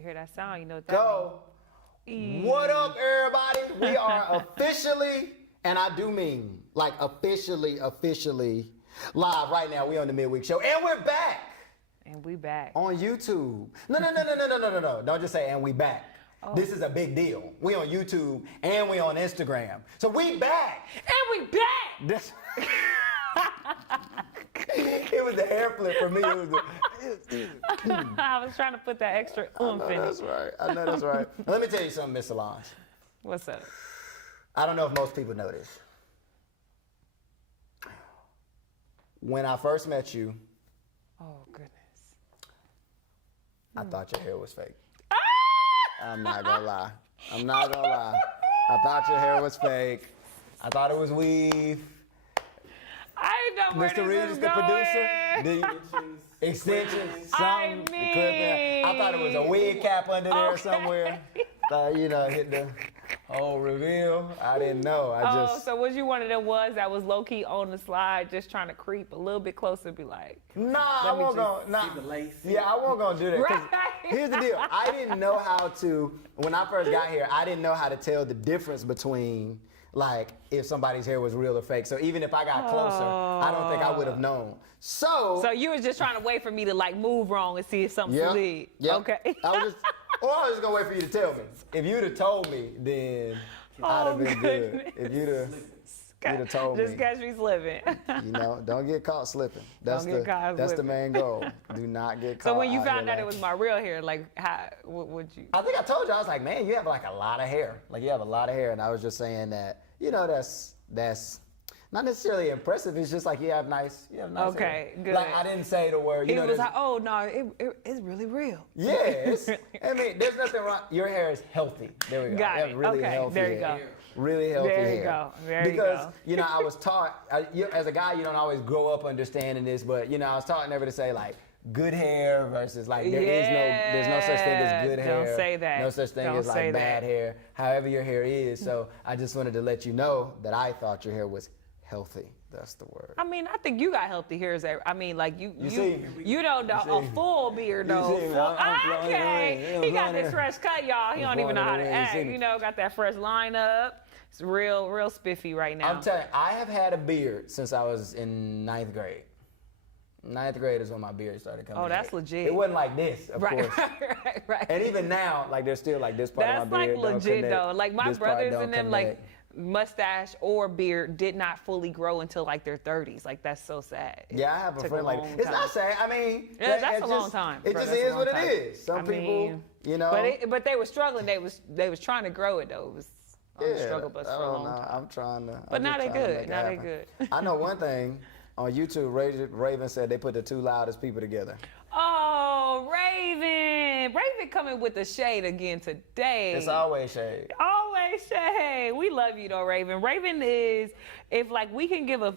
You hear that sound? You know what that Go. means? What up, everybody? We are officially, and I do mean like officially live right now. We on the midweek show, and we're back And we back. on YouTube. No. Don't just say and we back. Oh. This is a big deal. We on YouTube and we on Instagram. So we back. And we back! This it was the hair flip for me. It was I was trying to put that extra oomph in that's it. right. I know that's right. Let me tell you something, Miss Solange. What's up? I don't know if most people know this. When I first met you, Oh, goodness. I thought your hair was fake. Ah! I'm not gonna lie. I thought your hair was fake. I thought it was weave. I know where Mr. this Reed is is the going. producer. Extensions, something. I Clipping. I thought it was a wig cap under there Okay. somewhere. Thought, hit the whole reveal. I didn't know. So was you one of them ones that was low-key on the slide just trying to creep a little bit closer, be like, Nah, I me won't go. just Nah. see the lace. Yeah, I won't gonna do that. 'Cause Right. Here's the deal. I didn't know how to. When I first got here, I didn't know how to tell the difference between like if somebody's hair was real or fake. So even if I got closer, I don't think I would have known. so you was just trying to wait for me to like move wrong and see if something yeah, slid. yeah. Okay. I was just gonna wait for you to tell me. If you'd have told me, then I'd have been good. If you'd have told Just me. catch me slipping. Don't get caught slipping. That's Don't get caught that's the slipping. main goal. Do not get caught. So when you out found here out it was my real hair, like how what would you? I think I told you, I was like, man, you have like a lot of hair. Like you have a lot of hair. And I was just saying that, that's not necessarily impressive. It's just like you have nice Okay, hair. good. Like I didn't say the word, He was there's- like, oh no, it's really real. yeah, I mean, there's nothing wrong. Your hair is healthy. There we go. Got You have it. really Okay, healthy there you hair. go. Really healthy There hair. you go. There you because, go. I was taught, as a guy, you don't always grow up understanding this, but, I was taught never to say, like, good hair versus, like, there's no such thing as good hair. Don't say that. No such thing Don't as, like, say bad that. hair, however your hair is. So I just wanted to let you know that I thought your hair was healthy. That's the word. I mean, I think you got healthy hairs. I mean, like you see? you don't know a full beard though. see me? Full, I'm blowing okay, away. he got I'm this blowing fresh cut, y'all. He don't even know how to away. You act. see me? Got that fresh lineup. It's real spiffy right now. I'm telling you, I have had a beard since I was in 9th grade. 9th grade is when my beard started coming. Oh, that's in. legit. It wasn't like this, of right, course. right. And even now, like there's still like this part That's of my beard like don't legit connect. though. Like my This part brothers don't and them, connect. like mustache or beard did not fully grow until like their 30s. Like that's so sad. Yeah, I have a took friend like long it's time. not sad. I mean, Yeah, that- that's it a long just- time. It bro. just That's a is long what it time. is. Some I people, mean, but they were struggling. They was trying to grow it though. It was on the struggle bus for I a don't long know. time. I'm trying to. But I'm now just they trying to good. make it Now they happen. good. I know one thing. On YouTube, Raven said they put the two loudest people together. Oh, Raven coming with the shade again today. It's always shade. Always shade. We love you though, Raven. Raven is, if like we can give a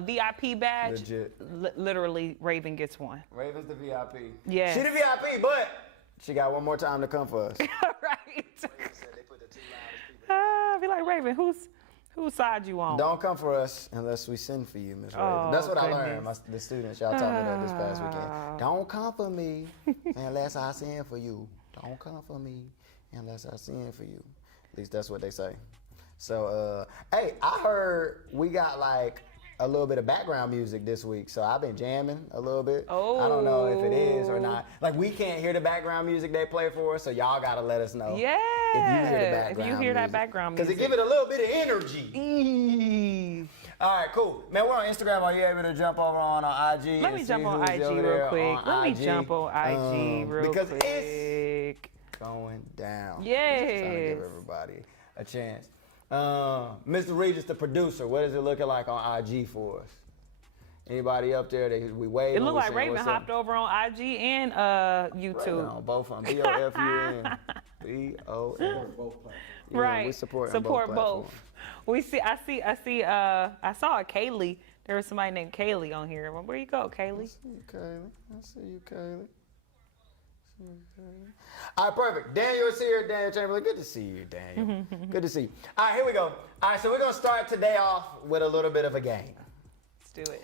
VIP badge, Legit. literally Raven gets one. Raven's the VIP. Yes. She the VIP, but she got one more time to come for us. Right. Raven said they put the two loudest people. Be like, Raven, whose side you on? Don't come for us unless we send for you, Miss Raven. Oh, That's what I goodness. learned. The students, y'all taught me that this past weekend. Don't come for me unless I send for you. Don't come for me unless I send for you. At least that's what they say. So, hey, I heard we got like a little bit of background music this week, so I've been jamming a little bit. Oh. I don't know if it is or not. Like, we can't hear the background music they play for us, so y'all gotta let us know. Yeah. If you hear that background Because music. it give it a little bit of energy. Eee. All right, cool. Man, we're on Instagram. Are you able to jump over on IG? Let me and jump see on who's IG over real there quick. on Let me IG? jump on IG real because quick. it's going down. Yes. Just trying to give everybody a chance. Mr. Regis, the producer, what is it looking like on IG for us? Anybody up there? We wave. It looked like Raven hopped over on IG and YouTube. On both of them. BOFUN. BOF. Both platforms. Yeah, Right. we support both. I saw a Kaylee. There was somebody named Kaylee on here. Where you go, Kaylee? I see you, Kaylee. All right, perfect. Daniel is here. Daniel Chamberlain. Good to see you, Daniel. Good to see you. All right, here we go. All right, so we're going to start today off with a little bit of a game. Let's do it.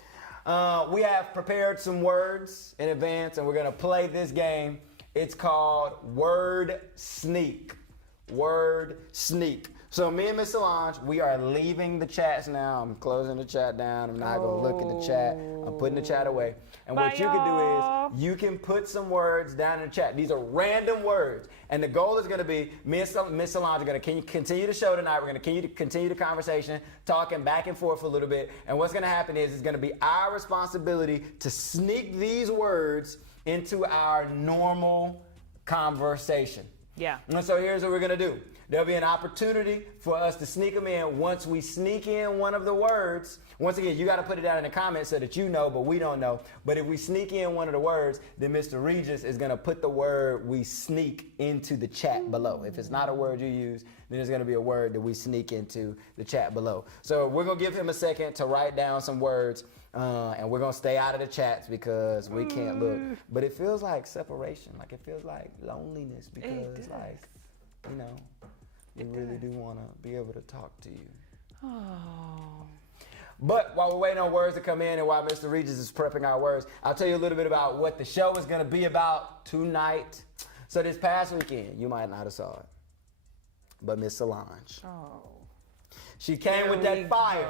We have prepared some words in advance, and we're going to play this game. It's called Word Sneak. Word Sneak. So me and Miss Solange, we are leaving the chats now. I'm closing the chat down. I'm not going to look at the chat. I'm putting the chat away. And Bye, what you can do is you can put some words down in the chat. These are random words. And the goal is going to be, Miss Solange are going to continue the show tonight. We're going to continue the conversation, talking back and forth a little bit. And what's going to happen is it's going to be our responsibility to sneak these words into our normal conversation. Yeah. And so here's what we're going to do. There'll be an opportunity for us to sneak them in. Once we sneak in one of the words, once again, you got to put it down in the comments so that you know, but we don't know. But if we sneak in one of the words, then Mr. Regis is going to put the word we sneak into the chat below. If it's not a word you use, then it's going to be a word that we sneak into the chat below. So we're going to give him a second to write down some words, and we're going to stay out of the chats because we can't look. But it feels like separation. Like it feels like loneliness because, like, you know, we really do want to be able to talk to you. Oh. But while we're waiting on words to come in and while Mr. Regis is prepping our words, I'll tell you a little bit about what the show is going to be about tonight. So this past weekend, you might not have saw it, but Miss Solange, she came with that fire.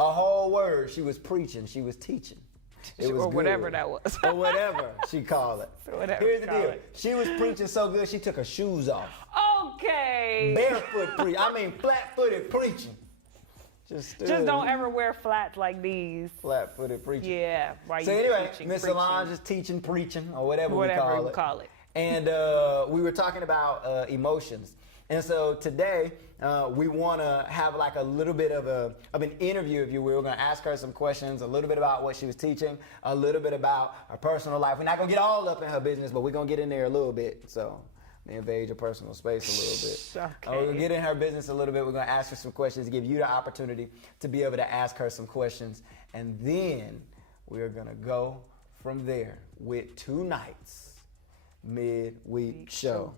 A whole word. She was preaching. She was teaching. It was or good. whatever that was. Or whatever she called it. Whatever Here's the deal. She was preaching so good, she took her shoes off. Okay. Barefoot preaching. I mean, flat-footed preaching. Just don't ever wear flats like these. Flat-footed preaching. Yeah. So anyway, Miss Solange is teaching, preaching, or whatever we call it. And we were talking about emotions. And so today, we want to have like a little bit of an interview, if you will. We're going to ask her some questions, a little bit about what she was teaching, a little bit about her personal life. We're not going to get all up in her business, but we're going to get in there a little bit. So invade your personal space a little bit. Okay. We're going to get in her business a little bit. We're going to ask her some questions, give you the opportunity to be able to ask her some questions. And then we're going to go from there with tonight's midweek show.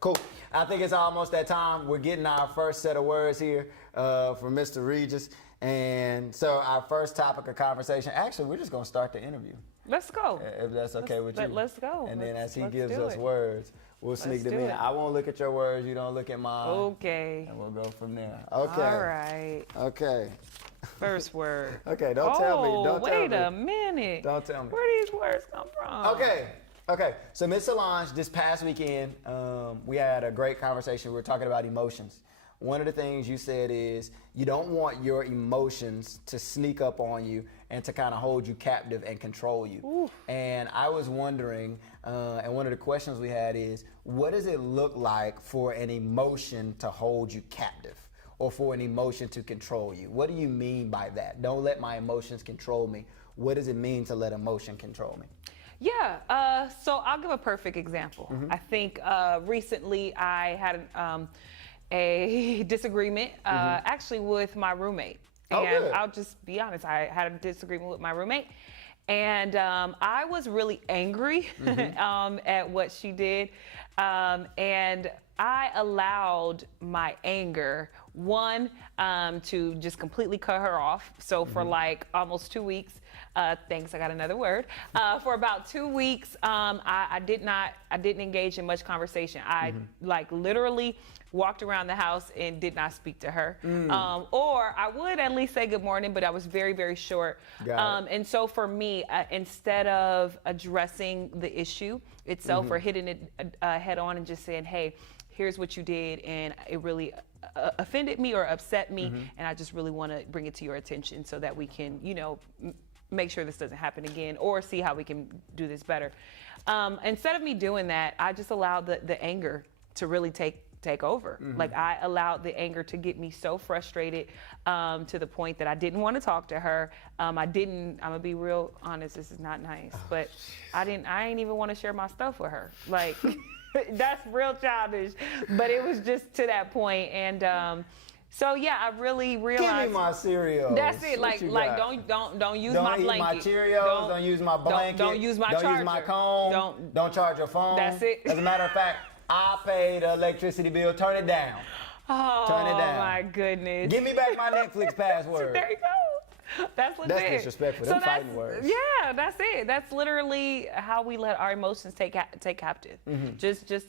Cool. I think it's almost that time. We're getting our first set of words here from Mr. Regis. And so our first topic of conversation, actually, we're just going to start the interview. Let's go. If that's okay with you. Let's go. And then as he gives us words, we'll sneak them in. it. I won't look at your words. You don't look at mine. Okay. And we'll go from there. Okay. All right. Okay. First word. Okay, don't tell me. Don't tell me. Wait a minute. Don't tell me. Where these words come from? Okay. So Miss Solange, this past weekend, we had a great conversation. We were talking about emotions. One of the things you said is you don't want your emotions to sneak up on you and to kind of hold you captive and control you. Oof. And I was wondering, and one of the questions we had is, what does it look like for an emotion to hold you captive or for an emotion to control you? What do you mean by that? Don't let my emotions control me. What does it mean to let emotion control me? Yeah, so I'll give a perfect example. I think recently I had a disagreement actually with my roommate. And I'll just be honest, I had a disagreement with my roommate. And I was really angry at what she did. And I allowed my anger, to just completely cut her off. So for like almost 2 weeks, thanks, I got another word. For about 2 weeks, I didn't engage in much conversation. I like literally walked around the house and did not speak to her. Or I would at least say good morning, but I was very, very short. And so for me, instead of addressing the issue itself or hitting it head on and just saying, hey, here's what you did, and it really offended me or upset me, and I just really want to bring it to your attention so that we can, make sure this doesn't happen again or see how we can do this better. Instead of me doing that, I just allowed the anger to really take over. Like I allowed the anger to get me so frustrated to the point that I didn't want to talk to her. I'm gonna be real honest, this is not nice, but I ain't even want to share my stuff with her. Like that's real childish, but it was just to that point. And so yeah, I really realized. Give me my cereal. That's it. Like don't use my blanket. Don't eat my Cheerios. Don't use my blanket. Don't use my charger. Don't use my comb. Don't charge your phone. That's it. As a matter of fact, I paid the electricity bill. Turn it down. Oh, Turn it down. My goodness. Give me back my Netflix password. There you go. That's legit. That's disrespectful. Them fighting words. Yeah, that's it. That's literally how we let our emotions take captive. Just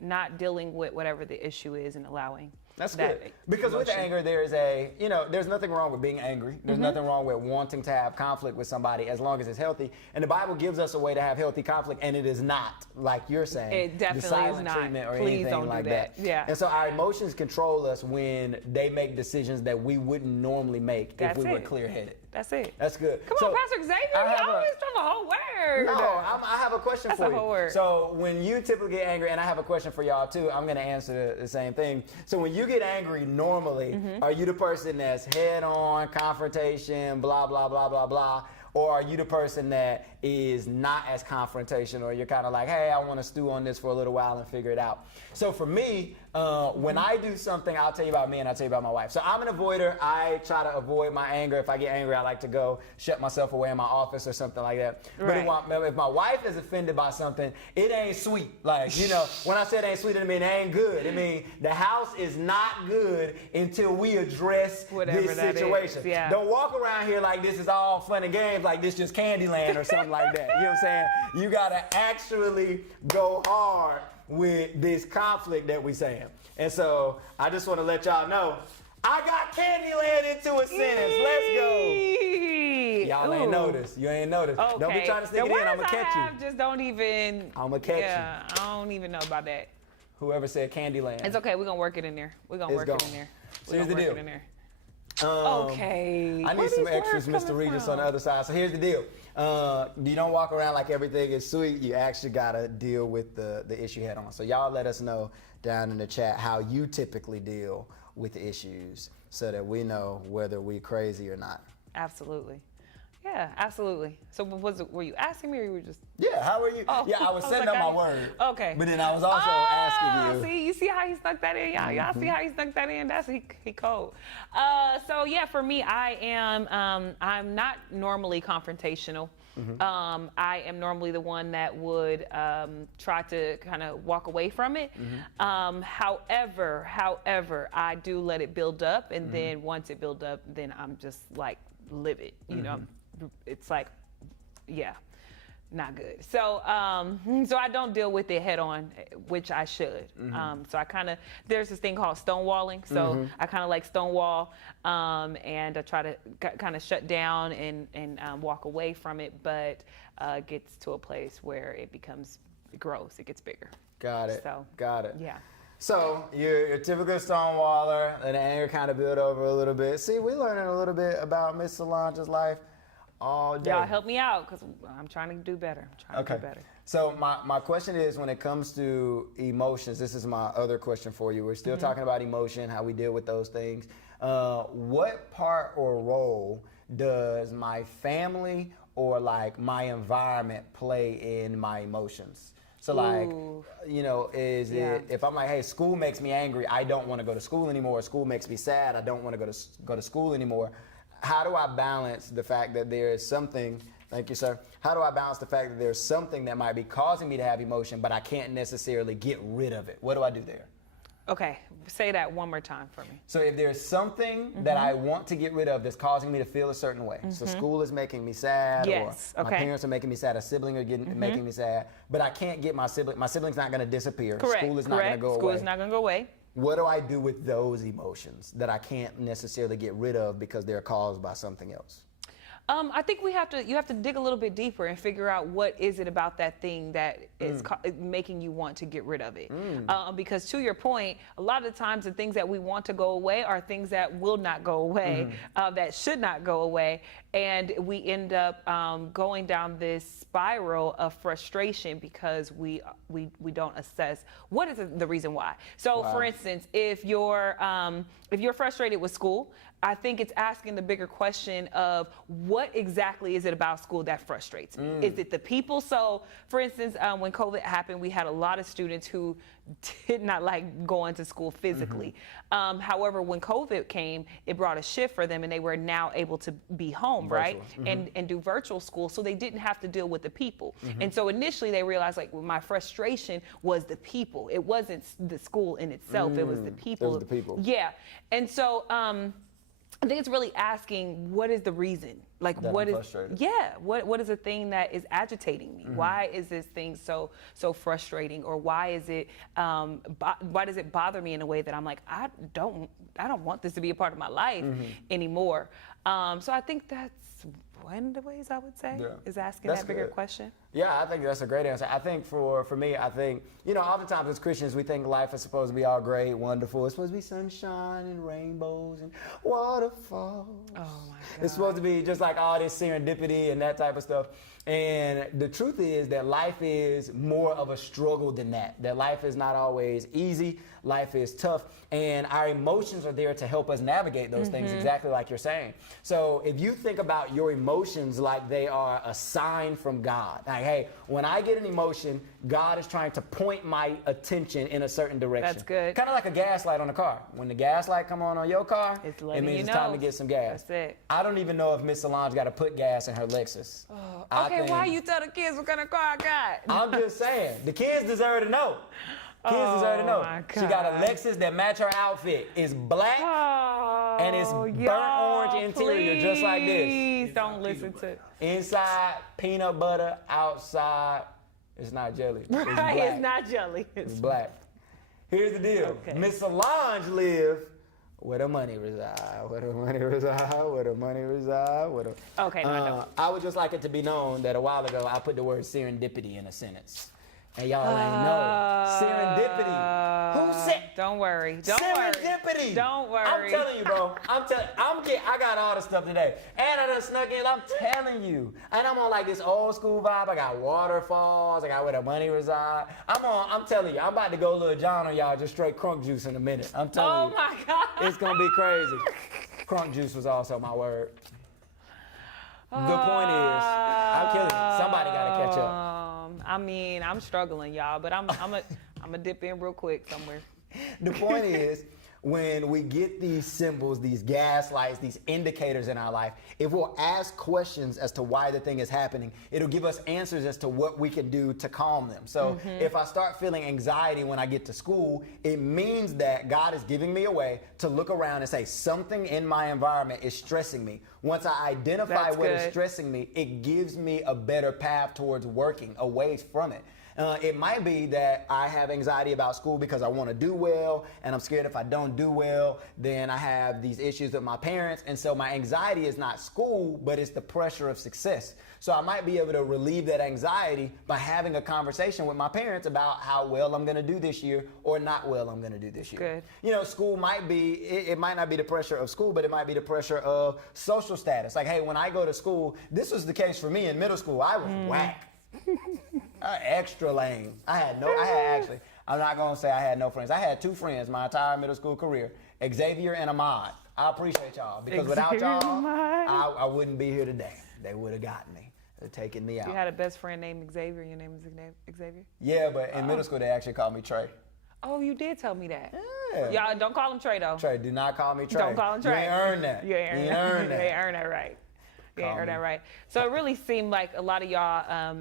not dealing with whatever the issue is and allowing. That's good. Because with anger, there's nothing wrong with being angry. There's nothing wrong with wanting to have conflict with somebody as long as it's healthy. And the Bible gives us a way to have healthy conflict, and it is not, like you're saying, it definitely the silent is not. treatment or Please anything don't like do that. Yeah. And so our emotions control us when they make decisions that we wouldn't normally make if we were clear-headed. That's it. That's good. Come on, Pastor Xavier, you always throw the whole word. No, I have a question for you. That's a whole word. So when you typically get angry, and I have a question for y'all too, I'm going to answer the same thing. So when you get angry normally, are you the person that's head-on, confrontation, blah, blah, blah, blah, blah? Or are you the person that is not as confrontational? You're kind of like, hey, I want to stew on this for a little while and figure it out. So for me, when I do something, I'll tell you about me and I'll tell you about my wife. So I'm an avoider. I try to avoid my anger. If I get angry, I like to go shut myself away in my office or something like that. Right. But if my wife is offended by something, it ain't sweet. Like, you know, when I say it ain't sweet, I mean it ain't good. I mean, the house is not good until we address this situation. Yeah. Don't walk around here like this is all fun and games, like this just Candyland or something like that. You know what I'm saying? You got to actually go hard with this conflict that we saying. And so I just want to let y'all know, I got Candyland into a sentence. Let's go. Y'all ain't noticed. You ain't noticed. Okay. Don't be trying to stick it in. I'm going to catch you. Just don't even. I'm going to catch you. Yeah, I don't even know about that. Whoever said Candyland. It's okay. We're going to work it in there. We're going to work it in there. So here's the deal. Okay. I need some extras, Mr. Regis, on the other side. So here's the deal. You don't walk around like everything is sweet. You actually got to deal with the issue head on. So y'all let us know down in the chat how you typically deal with the issues so that we know whether we crazy or not. Absolutely. Yeah, absolutely. So were you asking me or you were just? Yeah, how are you? Oh, yeah, I was sending up my word. Okay. But then I was also asking you. See, you see how he snuck that in? Y'all see how he snuck that in? That's he cold. So yeah, for me, I am, I'm not normally confrontational. I am normally the one that would try to kind of walk away from it. However, I do let it build up, and then once it builds up, then I'm just like livid. You know, it's like, yeah, not good. So, so I don't deal with it head on, which I should. So I kind of, there's this thing called stonewalling. So I kind of like stonewall, and I try to kind of shut down and walk away from it, but it gets to a place where it becomes gross. It gets bigger. Got it. So, got it. Yeah. So you're a typical stonewaller, and the anger kind of build over a little bit. See, we're learning a little bit about Miss Solange's life all day. Y'all help me out because I'm trying to do better. I'm trying to do better. So my question is, when it comes to emotions, this is my other question for you. We're still talking about emotion, how we deal with those things. What part or role does my family or like my environment play in my emotions? So like, you know, is it, if I'm like, hey, school makes me angry, I don't want to go to school anymore. School makes me sad, I don't want to go to school anymore. How do I balance the fact that there is something, thank you, sir. How do I balance the fact that there's something that might be causing me to have emotion, but I can't necessarily get rid of it? What do I do there? Okay, say that one more time for me. So if there's something that I want to get rid of that's causing me to feel a certain way, so school is making me sad, or my parents are making me sad, a sibling are making me sad, but I can't get my sibling's not going to disappear. Correct. School is not going to go away. School is not going to go away. What do I do with those emotions that I can't necessarily get rid of because they're caused by something else? I think you have to dig a little bit deeper and figure out what is it about that thing that is making you want to get rid of it. Because to your point, a lot of the times the things that we want to go away are things that will not go away, that should not go away. And we end up going down this spiral of frustration because we don't assess what is the reason why. So for instance, if you're frustrated with school, I think it's asking the bigger question of what exactly is it about school that frustrates me? Is it the people? So for instance, when COVID happened, we had a lot of students who did not like going to school physically. However, when COVID came, it brought a shift for them and they were now able to be home, right? And do virtual school. So they didn't have to deal with the people. And so initially they realized like my frustration was the people. It wasn't the school in itself. It was the people. It was the people. Yeah. And so, I think it's really asking, what is the reason? Like, that what I'm is, frustrated. what is the thing that is agitating me? Why is this thing so frustrating? Or why is it, why does it bother me in a way that I'm like, I don't want this to be a part of my life anymore. So I think that's one of the ways I would say is asking that bigger question. Yeah, I think that's a great answer. I think for me, I think, oftentimes as Christians, we think life is supposed to be all great, wonderful. It's supposed to be sunshine and rainbows and waterfalls. Oh, my God. It's supposed to be just like all this serendipity and that type of stuff. And the truth is that life is more of a struggle than that. That life is not always easy. Life is tough. And our emotions are there to help us navigate those things, exactly like you're saying. So if you think about your emotions like they are a sign from God, like, hey, when I get an emotion, God is trying to point my attention in a certain direction. That's good. Kind of like a gas light on a car. When the gas light come on your car, it means it's time to get some gas. That's it. I don't even know if Miss Solange got to put gas in her Lexus. Okay, why you tell the kids what kind of car I got? I'm just saying, the kids deserve to know. Kids deserve to know. She got a Lexus that match her outfit. It's black and it's burnt orange interior, just like this. Please don't listen to. Inside, peanut butter. Outside, it's not jelly. It's Right, black. it's not jelly. It's black. Here's the deal. Okay. Miss Solange live where the money reside, where the money reside, where the money reside, where the... Okay, no, I don't. I would just like it to be known that a while ago I put the word serendipity in a sentence. And y'all ain't know. Serendipity. Who said? Don't worry. Serendipity. Don't worry. I'm telling you, bro. I got all the stuff today. And I done snuck in. I'm telling you. And I'm on like this old school vibe. I got waterfalls. I got where the money reside. I'm telling you. I'm about to go Lil Jon on y'all just straight crunk juice in a minute. I'm telling you. Oh my God. It's going to be crazy. Crunk juice was also my word. The point is, I'm killing it. Somebody got to catch up. I mean, I'm struggling, y'all, but I'm a dip in real quick somewhere. The point is, when we get these symbols, these gas lights, these indicators in our life, if we'll ask questions as to why the thing is happening, it'll give us answers as to what we can do to calm them. So if I start feeling anxiety when I get to school, it means that God is giving me a way to look around and say, something in my environment is stressing me. Once I identify what is stressing me, it gives me a better path towards working away from it. It might be that I have anxiety about school because I want to do well, and I'm scared if I don't do well, then I have these issues with my parents, and so my anxiety is not school, but it's the pressure of success. So I might be able to relieve that anxiety by having a conversation with my parents about how well I'm going to do this year or not well I'm going to do this year. Good. School might be, it might not be the pressure of school, but it might be the pressure of social status. Like, hey, when I go to school, this was the case for me in middle school. I was whack. Extra lame. I'm not going to say I had no friends. I had 2 friends my entire middle school career, Xavier and Ahmad. I appreciate y'all because without y'all, I wouldn't be here today. They would have gotten me. They're taking me out. You had a best friend named Xavier. Your name is Xavier? Yeah, but in middle school, they actually called me Trey. Oh, you did tell me that. Yeah. Y'all don't call him Trey, though. Trey, do not call me Trey. Don't call him Trey. You ain't earned that. You ain't earned that. You ain't earned that right. You ain't earned that right. So it really seemed like a lot of y'all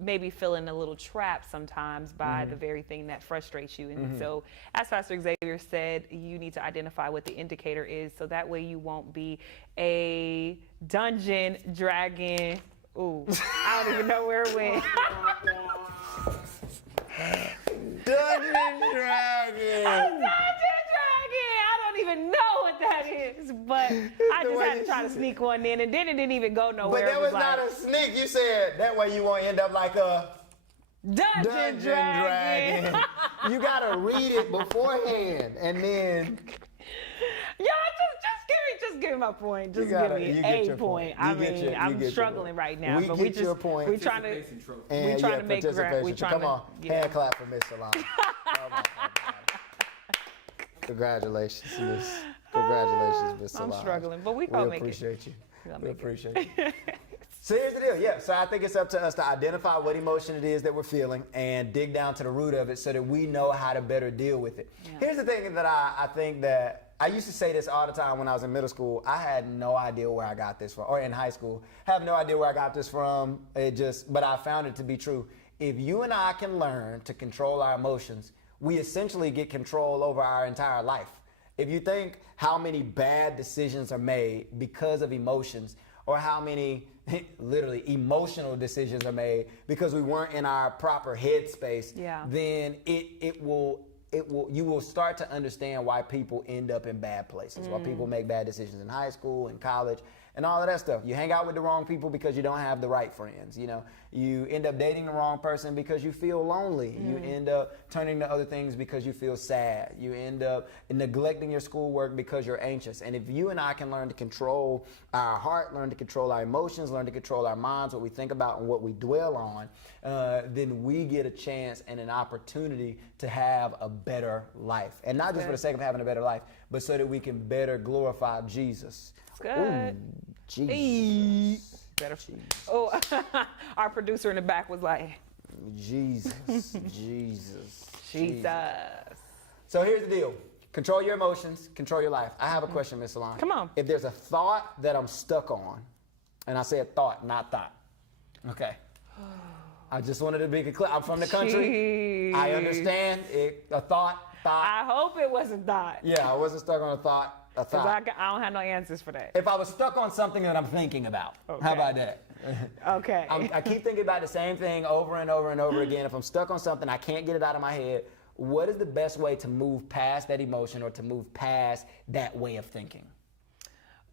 maybe feeling a little trapped sometimes by the very thing that frustrates you. And so, as Pastor Xavier said, you need to identify what the indicator is so that way you won't be a dungeon dragon. Ooh, I don't even know where it went. Dungeon Dragon. A dungeon dragon. I don't even know what that is, but I just had to try to sneak one in, and then it didn't even go nowhere. But that was not a sneak. You said that way you won't end up like a dungeon dragon. You gotta read it beforehand, and then. Y'all just give me my point. Just give me a point. I mean, I'm struggling right now, but we just we're trying to make ground. Come on, hand clap for Miss Solange. Congratulations, Miss. Congratulations, Miss Solange. I'm struggling, but we gonna make it. We appreciate you. So here's the deal, yeah. So I think it's up to us to identify what emotion it is that we're feeling and dig down to the root of it so that we know how to better deal with it. Yeah. Here's the thing that I think that I used to say this all the time when I was in middle school. I had no idea where I got this from, or in high school, have no idea where I got this from. But I found it to be true. If you and I can learn to control our emotions, we essentially get control over our entire life. If you think how many bad decisions are made because of emotions, or how many literally emotional decisions are made because we weren't in our proper headspace, then you will start to understand why people end up in bad places, why people make bad decisions in high school and college and all of that stuff. You hang out with the wrong people because you don't have the right friends. You know, you end up dating the wrong person because you feel lonely. You end up turning to other things because you feel sad. You end up neglecting your schoolwork because you're anxious. And if you and I can learn to control our heart, learn to control our emotions, learn to control our minds, what we think about and what we dwell on, then we get a chance and an opportunity to have a better life. And not just for the sake of having a better life, but so that we can better glorify Jesus. Good. Ooh, Jesus. Better. Oh, our producer in the back was like, Jesus, Jesus. Jesus. So here's the deal. Control your emotions, control your life. I have a question, Miss Solange. Come on. If there's a thought that I'm stuck on, and I said thought, not thought. Okay. I just wanted to be clear. I'm from the country. Jeez. I understand it. A thought. I hope it wasn't thought. Yeah, I wasn't stuck on a thought. Because I don't have no answers for that. If I was stuck on something that I'm thinking about, how about that? Okay. I keep thinking about the same thing over and over and over again. If I'm stuck on something, I can't get it out of my head. What is the best way to move past that emotion or to move past that way of thinking?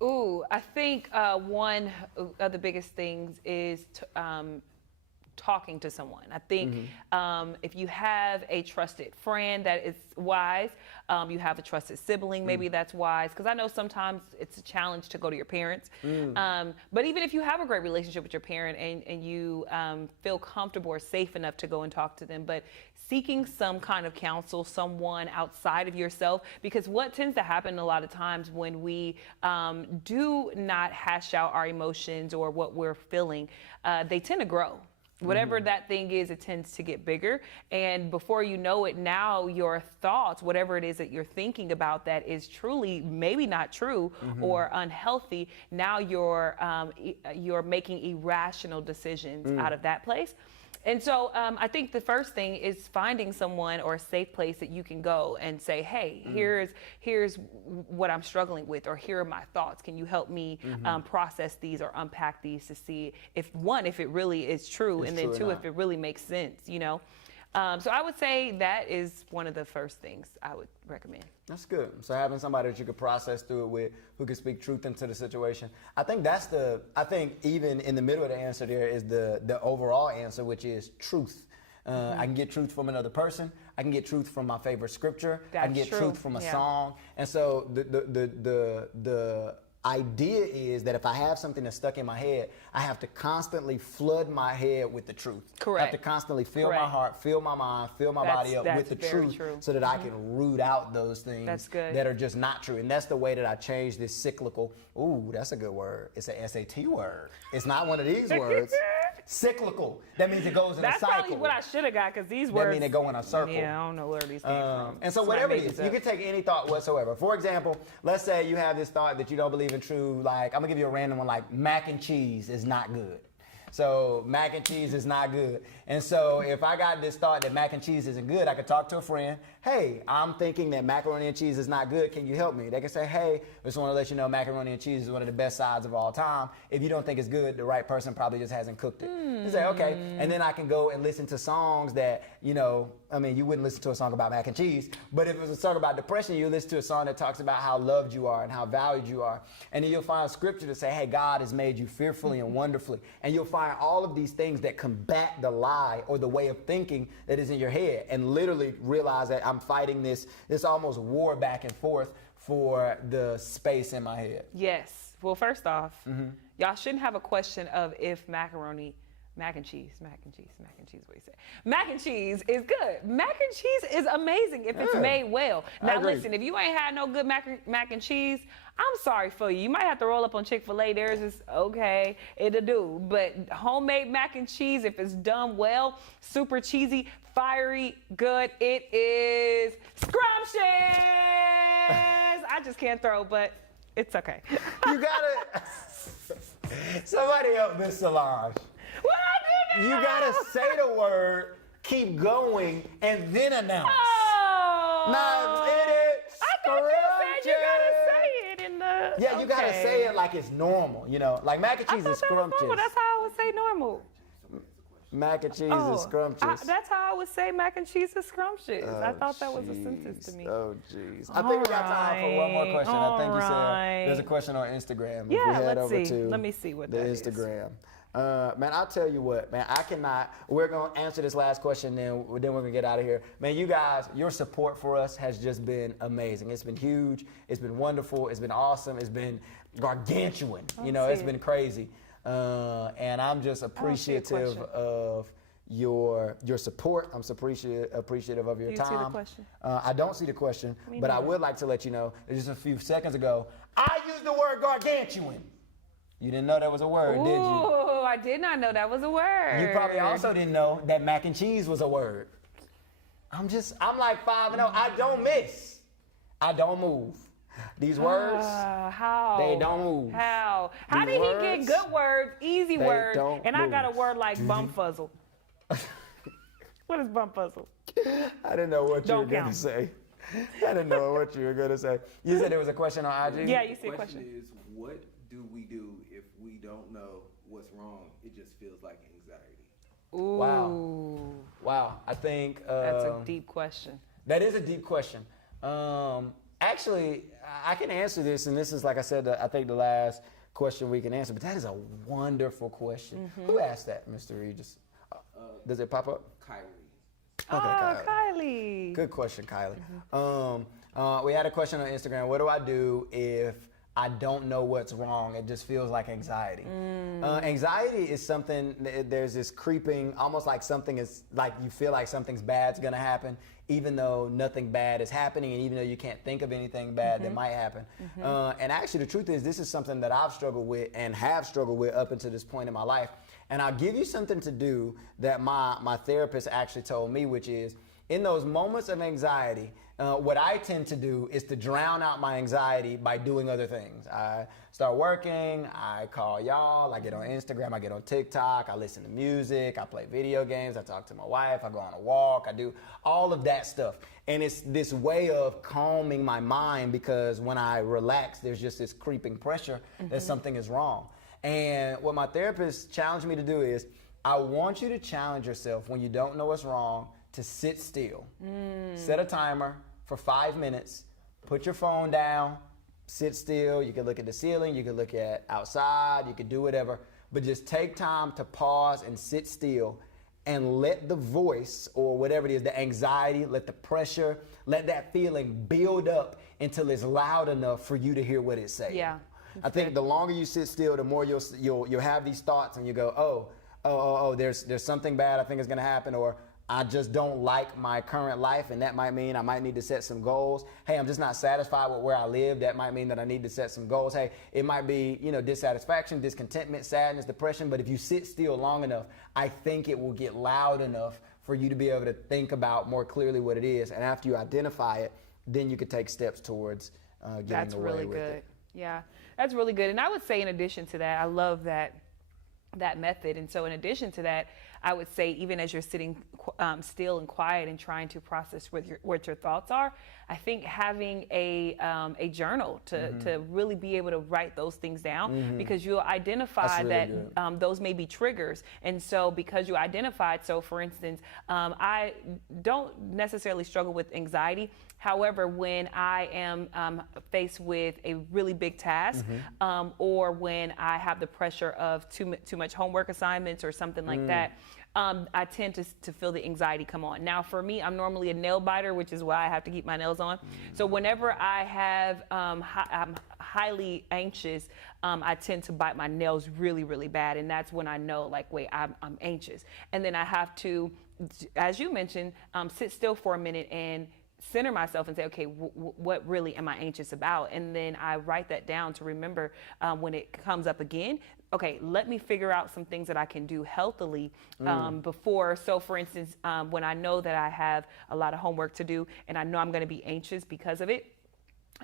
Ooh, I think one of the biggest things is talking to someone. I think if you have a trusted friend that is wise, you have a trusted sibling, maybe that's wise. Because I know sometimes it's a challenge to go to your parents. But even if you have a great relationship with your parent and you feel comfortable or safe enough to go and talk to them, but seeking some kind of counsel, someone outside of yourself, because what tends to happen a lot of times when we do not hash out our emotions or what we're feeling, they tend to grow. Whatever that thing is, it tends to get bigger. And before you know it, now your thoughts, whatever it is that you're thinking about that is truly maybe not true or unhealthy, now you're making irrational decisions out of that place. And so I think the first thing is finding someone or a safe place that you can go and say, hey, here's what I'm struggling with, or here are my thoughts. Can you help me process these or unpack these to see if it really is true, and then two, if it really makes sense, you know? So I would say that is one of the first things I would recommend. That's good. So having somebody that you could process through it with, who can speak truth into the situation. I think I think even in the middle of the answer there is the overall answer, which is truth. I can get truth from another person. I can get truth from my favorite scripture. I can get truth from a song. And so the idea is that if I have something that's stuck in my head, I have to constantly flood my head with the truth. Correct. I have to constantly fill my heart, fill my mind, fill my body up with the truth so that I can root out those things that are just not true. And that's the way that I change this cyclical. Ooh, that's a good word. It's an SAT word. It's not one of these words. Cyclical. That means it goes in a cycle. That's probably what I should have got, because these words. That mean they go in a circle. Yeah, I don't know where these came from. And so whatever it is, you can take any thought whatsoever. For example, let's say you have this thought that you don't believe in true, like, I'm gonna give you a random one, like mac and cheese is not good. So mac and cheese is not good. And so if I got this thought that mac and cheese isn't good, I could talk to a friend. Hey, I'm thinking that macaroni and cheese is not good. Can you help me? They can say, hey, I just want to let you know macaroni and cheese is one of the best sides of all time. If you don't think it's good, the right person probably just hasn't cooked it. You say, okay. And then I can go and listen to songs that, you know, I mean, you wouldn't listen to a song about mac and cheese, but if it was a song about depression, you listen to a song that talks about how loved you are and how valued you are. And then you'll find a scripture to say, hey, God has made you fearfully and wonderfully. And you'll find all of these things that combat the lie or the way of thinking that is in your head, and literally realize that I'm fighting this almost war back and forth for the space in my head. Yes. Well, first off, y'all shouldn't have a question of if mac and cheese, what do you say? Mac and cheese is good. Mac and cheese is amazing if it's made well. Now listen, if you ain't had no good mac and cheese, I'm sorry for you. You might have to roll up on Chick-fil-A. Theirs is okay, it'll do. But homemade mac and cheese, if it's done well, super cheesy, fiery, good, it is scrumptious. I just can't throw, but it's okay. You gotta, somebody help Miss Solange. What I do now? You gotta say the word, keep going, and then announce. Oh. Now, it is I thought you said you gotta say it in the. Yeah, you gotta say it like it's normal. You know, like mac and cheese is scrumptious. That's how I would say normal. Mac and cheese is scrumptious. That's how I would say mac and cheese is scrumptious. I thought that was a sentence to me. Oh, jeez. I think we got time for one more question. I think you said there's a question on Instagram. Yeah, let's see. Let me see what that is. The Instagram. Man, I'll tell you what, man, we're going to answer this last question, then we're going to get out of here. Man, you guys, your support for us has just been amazing. It's been huge. It's been wonderful. It's been awesome. It's been gargantuan. It's been crazy. And I'm just appreciative of your support. I'm appreciative of your time. Do you see the question? I don't see the question, but I would like to let you know that just a few seconds ago, I used the word gargantuan. You didn't know that was a word, did you? Oh, I did not know that was a word. You probably also didn't know that mac and cheese was a word. I'm like 5-0. I don't miss. I don't move. These words, how? They don't move. How did he get good words, easy words, and I got a word like bumfuzzle? What is bumfuzzle? I didn't know what you were going to say. I didn't know what you were going to say. You said there was a question on IG? Yeah, you see a question. The question is, what do we do if we don't know what's wrong? It just feels like anxiety. Ooh. Wow. I think that's a deep question. That is a deep question. Actually, I can answer this, and this is, like I said, I think the last question we can answer, but that is a wonderful question. Who asked that, Mr. Regis? Does it pop up? Kylie. Okay, Kylie. Good question, Kylie. We had a question on Instagram. What do I do if I don't know what's wrong? It just feels like anxiety. Anxiety is something, there's this creeping, almost like something is, like you feel like something's bad's gonna happen, even though nothing bad is happening, and even though you can't think of anything bad that might happen. And actually, the truth is, this is something that I've struggled with and have struggled with up until this point in my life. And I'll give you something to do that my therapist actually told me, which is, in those moments of anxiety, what I tend to do is to drown out my anxiety by doing other things. I start working, I call y'all, I get on Instagram, I get on TikTok, I listen to music, I play video games, I talk to my wife, I go on a walk, I do all of that stuff. And it's this way of calming my mind, because when I relax, there's just this creeping pressure that something is wrong. And what my therapist challenged me to do is, I want you to challenge yourself when you don't know what's wrong to sit still. Set a timer for 5 minutes, put your phone down, sit still. You can look at the ceiling, you can look at outside, you can do whatever, but just take time to pause and sit still and let the voice, or whatever it is, the anxiety, let the pressure, let that feeling build up until it's loud enough for you to hear what it's saying. Yeah. I think the longer you sit still, the more you'll have these thoughts, and you go, there's something bad I think is gonna happen, or I just don't like my current life, and that might mean I might need to set some goals. Hey, I'm just not satisfied with where I live. That might mean that I need to set some goals. Hey, it might be, dissatisfaction, discontentment, sadness, depression, but if you sit still long enough, I think it will get loud enough for you to be able to think about more clearly what it is. And after you identify it, then you could take steps towards getting away with it. Yeah, that's really good. And I would say, in addition to that, I love that method. And so in addition to that, I would say, even as you're sitting still and quiet and trying to process what your thoughts are, I think having a journal to really be able to write those things down, because you'll identify that those may be triggers. And so because you identified, so for instance, I don't necessarily struggle with anxiety. However, when I am faced with a really big task, or when I have the pressure of too much homework assignments or something like that, I tend to feel the anxiety come on. Now, for me, I'm normally a nail biter, which is why I have to keep my nails on. So whenever I have, I'm highly anxious, I tend to bite my nails really, really bad. And that's when I know, like, wait, I'm anxious. And then I have to, as you mentioned, sit still for a minute and center myself and say, okay, what really am I anxious about? And then I write that down to remember when it comes up again, okay, let me figure out some things that I can do healthily before. So for instance, when I know that I have a lot of homework to do and I know I'm going to be anxious because of it,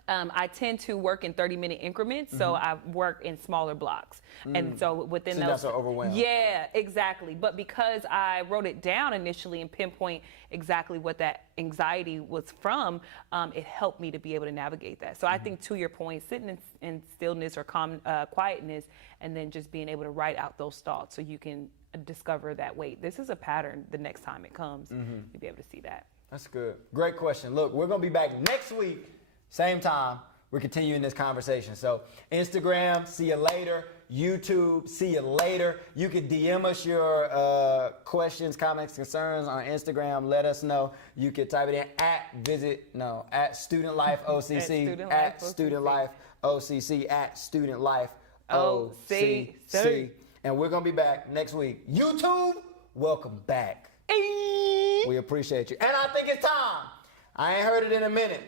I tend to work in 30-minute increments, so I work in smaller blocks. And so within So those... that's so overwhelmed. Yeah, exactly. But because I wrote it down initially and pinpoint exactly what that anxiety was from, it helped me to be able to navigate that. So I think, to your point, sitting in stillness or calm, quietness, and then just being able to write out those thoughts so you can discover that, wait, this is a pattern. The next time it comes, you'll be able to see that. That's good. Great question. Look, we're going to be back next week, same time. We're continuing this conversation. So Instagram, see you later. YouTube, see you later. You can DM us your questions, comments, concerns on Instagram. Let us know. You can type it in at Student Life OCC, at Student Life OCC, at Student Life OCC. And we're going to be back next week. YouTube, welcome back. We appreciate you. And I think it's time. I ain't heard it in a minute,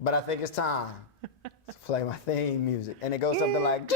but I think it's time to play my theme music. And it goes something like...